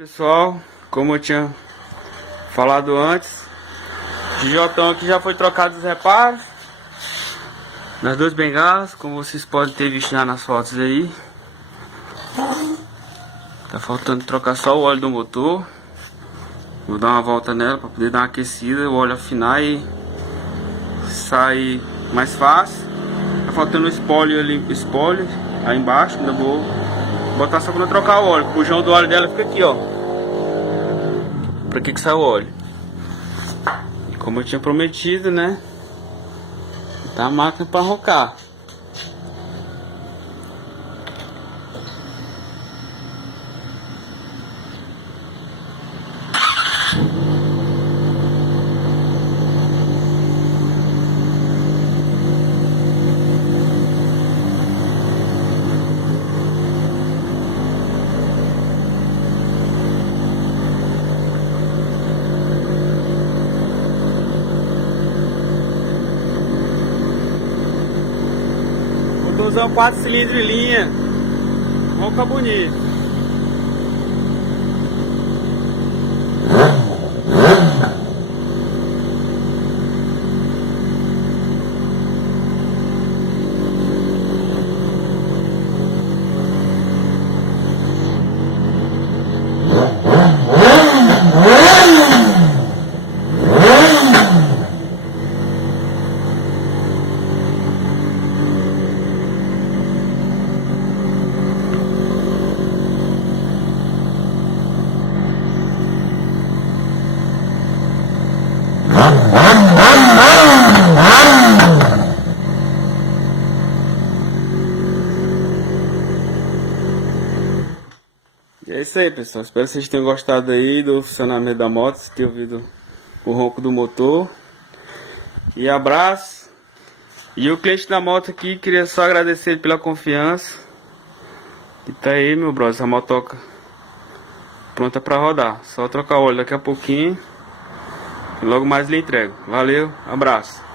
Pessoal, como eu tinha falado antes, o Jotão aqui já foi trocado os reparos nas duas bengalas, como vocês podem ter visto já nas fotos aí. Tá faltando trocar só o óleo do motor. Vou dar uma volta nela para poder dar uma aquecida, o óleo afinar e sair mais fácil. Tá faltando o espólio ali, aí embaixo, ainda vou botar só quando eu trocar o óleo. O bujão do óleo dela fica aqui, ó. Pra que sai o óleo? E como eu tinha prometido, né? Tá a máquina pra rocar. Motorzão 4 cilindros em linha, ronca bonito. E é isso aí, pessoal. Espero que vocês tenham gostado aí do funcionamento da moto, se tenham ouvido o ronco do motor. E abraço. E o cliente da moto aqui, queria só agradecer ele pela confiança. E tá aí, meu brother, essa motoca pronta pra rodar. Só trocar óleo daqui a pouquinho. E logo mais lhe entrego. Valeu, abraço.